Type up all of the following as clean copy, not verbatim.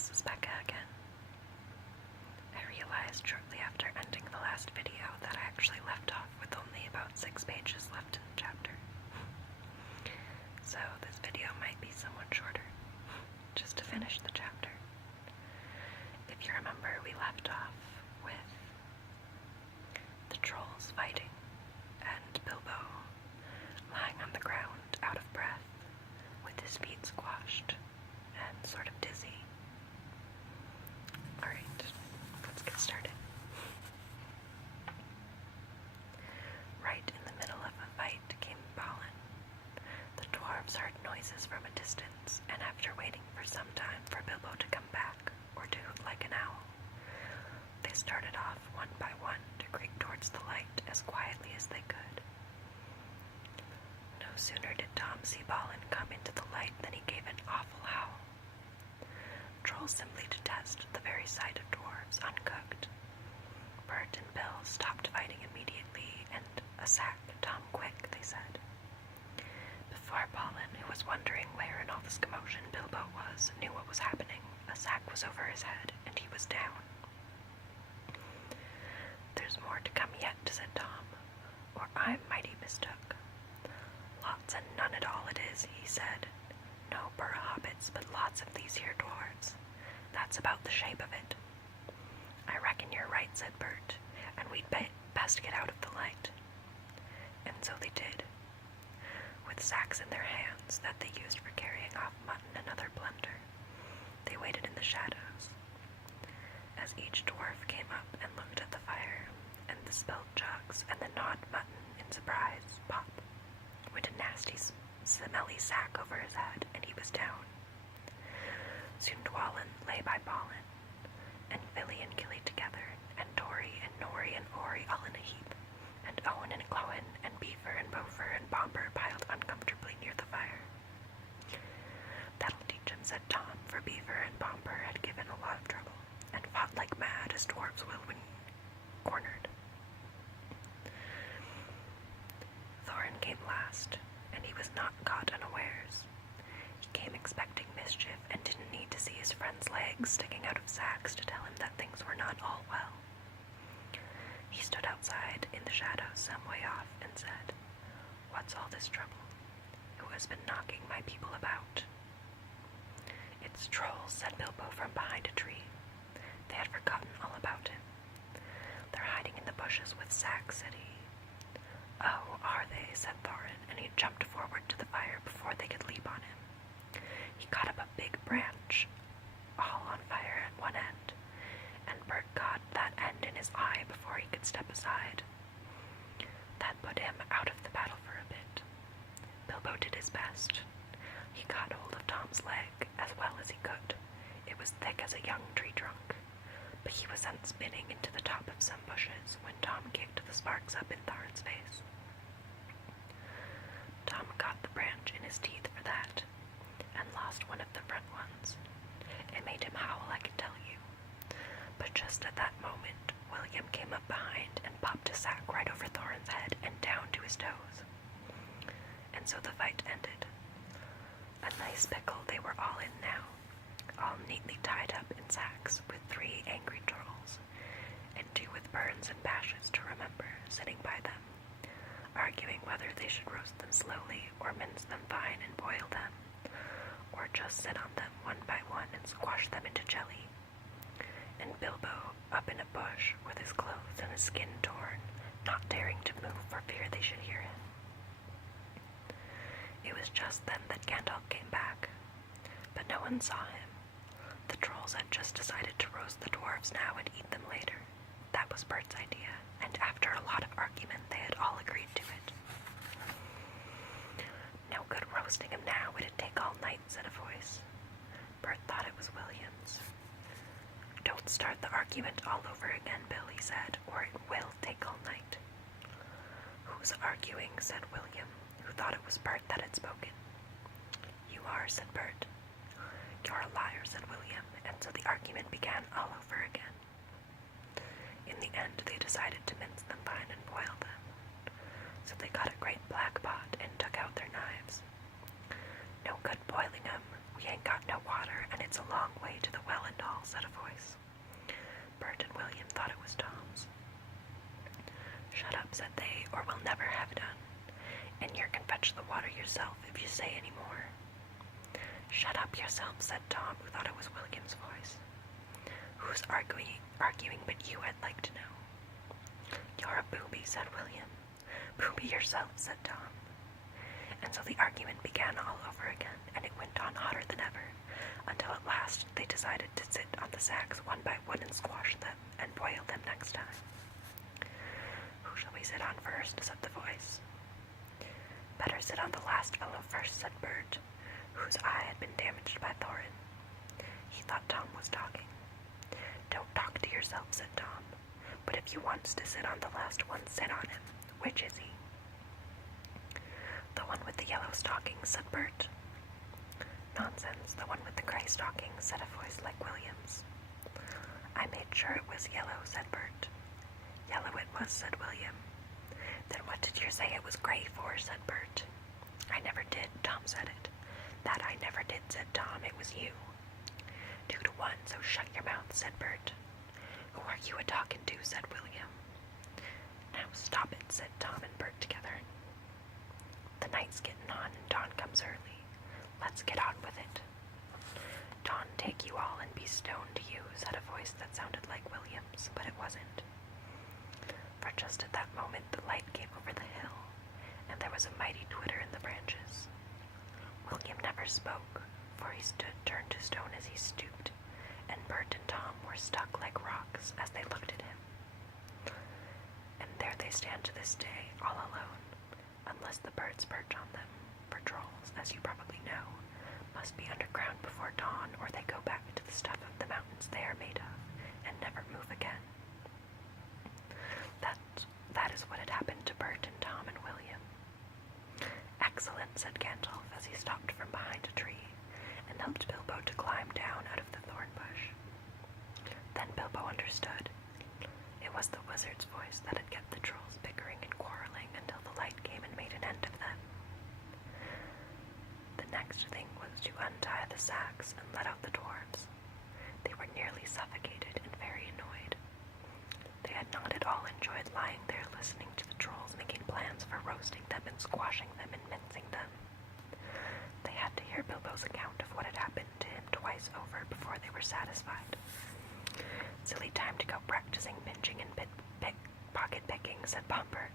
this is Becca again. I realized shortly after ending the last video that I actually left off with only about 6 pages left in the chapter. So this video might be somewhat shorter, just to finish the chapter. If you remember, we left off with the trolls fighting and Bilbo lying on the ground out of breath with his feet squashed and sort of dizzy. Alright, let's get started. Right in the middle of a fight came Balin. The dwarves heard noises from a distance, and after waiting for some time for Bilbo to come back, or to hoot like an owl, they started off one by one to creep towards the light as quietly as they could. No sooner did Tom see Balin come into the light than he gave an awful howl. Trolls simply detest the very sight of dwarves uncooked. Bert and Bill stopped fighting immediately, and "A sack, Tom, quick," they said. Before Balin, who was wondering where in all this commotion Bilbo was, knew what was happening, a sack was over his head, and he was down. "There's more to come yet," said Tom, "or I'm mighty mistook." "Lots and none at all it is," he said. "No burr hobbits, but lots of these here dwarves. That's about the shape of it." "I reckon you're right," said Bert, "and we'd best get out of the light." And so they did, with sacks in their hands that they used for carrying off mutton and other plunder. They waited in the shadows. As each dwarf came up and looked at the fire, and the spilled jugs, and the gnawed mutton in surprise, pop went a nasty, smelly sack over his head, and he was down. Soon Dwalin lay by Balin, and Billy and Gilly together, and Dory and Nori and Ori all in a heap, and Owen and Gloin and Beaver and Bofer and Bomber piled uncomfortably near the fire. "That'll teach him," said Tom, for Beaver and Bomber had given a lot of trouble, and fought like mad as dwarves will when cornered. Thorin came last, and he was not caught unawares. He came expecting mischief, and didn't need to see his friend's legs sticking out of sacks to tell him that things were not all well. He stood outside in the shadows some way off and said, "What's all this trouble? Who has been knocking my people about?" "It's trolls," said Bilbo from behind a tree. They had forgotten all about him. "They're hiding in the bushes with sacks," said he. "Oh, are they?" said Thorin, and he jumped forward to the fire before they could leap on him. He caught up a big branch, all on fire at one end, and Bert caught that end in his eye before he could step aside. That put him out of the battle for a bit. Bilbo did his best. He caught hold of Tom's leg as well as he could. It was thick as a young tree trunk, but he was sent spinning into the top of some bushes when Tom kicked the sparks up in Thorin's face. Tom caught the branch in his teeth for that, and lost one of the front ones. It made him howl, I can tell you. But just at that moment, William came up behind and popped a sack right over Thorin's head and down to his toes. And so the fight ended. A nice pickle they were all in now, all neatly tied up in sacks, with 3 angry trolls, and 2 with burns and bashes to remember, sitting by them, arguing whether they should roast them slowly, or mince them fine and boil them, or just sit on them one by one and squash them into jelly. And Bilbo up in a bush with his clothes and his skin torn, not daring to move for fear they should hear him. It was just then that Gandalf came back, but no one saw him. The trolls had just decided to roast the dwarves now and eat them later. That was Bert's idea, and after a lot of argument they had all agreed to it. "No good roasting him now, it'd take all night," said a voice. Bert thought it was William's. "Don't start the argument all over again, Bill," he said, "or it will take all night." "Who's arguing?" said William, who thought it was Bert that had spoken. "You are," said Bert. "You're a liar," said William, and so the argument began all over again. In the end, they decided to mince them fine and boil them. So they got a great black pot and took out their knives. "No good boiling 'em. We ain't got no water, and it's a long way to the well at yourself if you say any more. Shut up yourself, said Tom, who thought it was William's voice. Who's arguing but you, I'd like to know. You're a booby, said William. Booby yourself, said Tom. And so the argument began all over again, and it went on hotter than ever, until at last they decided to sit on the sacks one by one and squash them, and boil them next time. Who shall we sit on first, said the voice. Better sit on the last fellow first, said Bert, whose eye had been damaged by Thorin. He thought Tom was talking. Don't talk to yourself, said Tom, but if you wants to sit on the last one, sit on him. Which is he? The one with the yellow stockings, said Bert. Nonsense, the one with the gray stockings, said a voice like William's. I made sure it was yellow, said Bert. Yellow it was, said William. Then what did you say it was gray for, said Bert. I never did, Tom said it. That I never did, said Tom. It was you. 2 to 1, so shut your mouth, said Bert. Who are you a-talking to, said William. Now stop it, said Tom and Bert together. The night's getting on and dawn comes early. Let's get on with it. Dawn take you all and be stoned to you, said a voice that sounded like William's, but it wasn't. For just at that moment the light came over the hill, and there was a mighty twitter in the branches. William never spoke, for he stood turned to stone as he stooped, and Bert and Tom were stuck like rocks as they looked at him. And there they stand to this day, all alone, unless the birds perch on them, for trolls, as you probably know, must be underground before dawn, or they go back to the stuff of the mountains they are made of, and never move again. That is what had happened to Bert and Tom and William. Excellent, said Gandalf, as he stopped from behind a tree, and helped Bilbo to climb down out of the thorn bush. Then Bilbo understood. It was the wizard's voice that had kept the trolls bickering and quarreling until the light came and made an end of them. The next thing was to untie the sacks and let out the dwarves. They were nearly suffocated and very annoyed. They had not at all enjoyed lying there listening to the trolls making plans for roasting them and squashing them and mincing them. They had to hear Bilbo's account of what had happened to him twice over before they were satisfied. Silly time to go practicing pinching and pocket picking, said Bumper,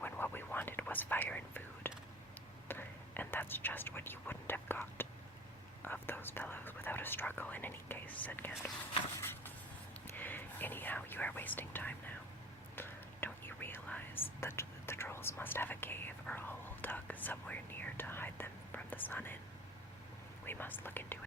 when what we wanted was fire and food. And that's just what you wouldn't have got of those fellows without a struggle in any case, said Gandalf. Anyhow, you are wasting time now. Don't you realize that the trolls must have a cave or a hole dug somewhere near to hide them from the sun in? We must look into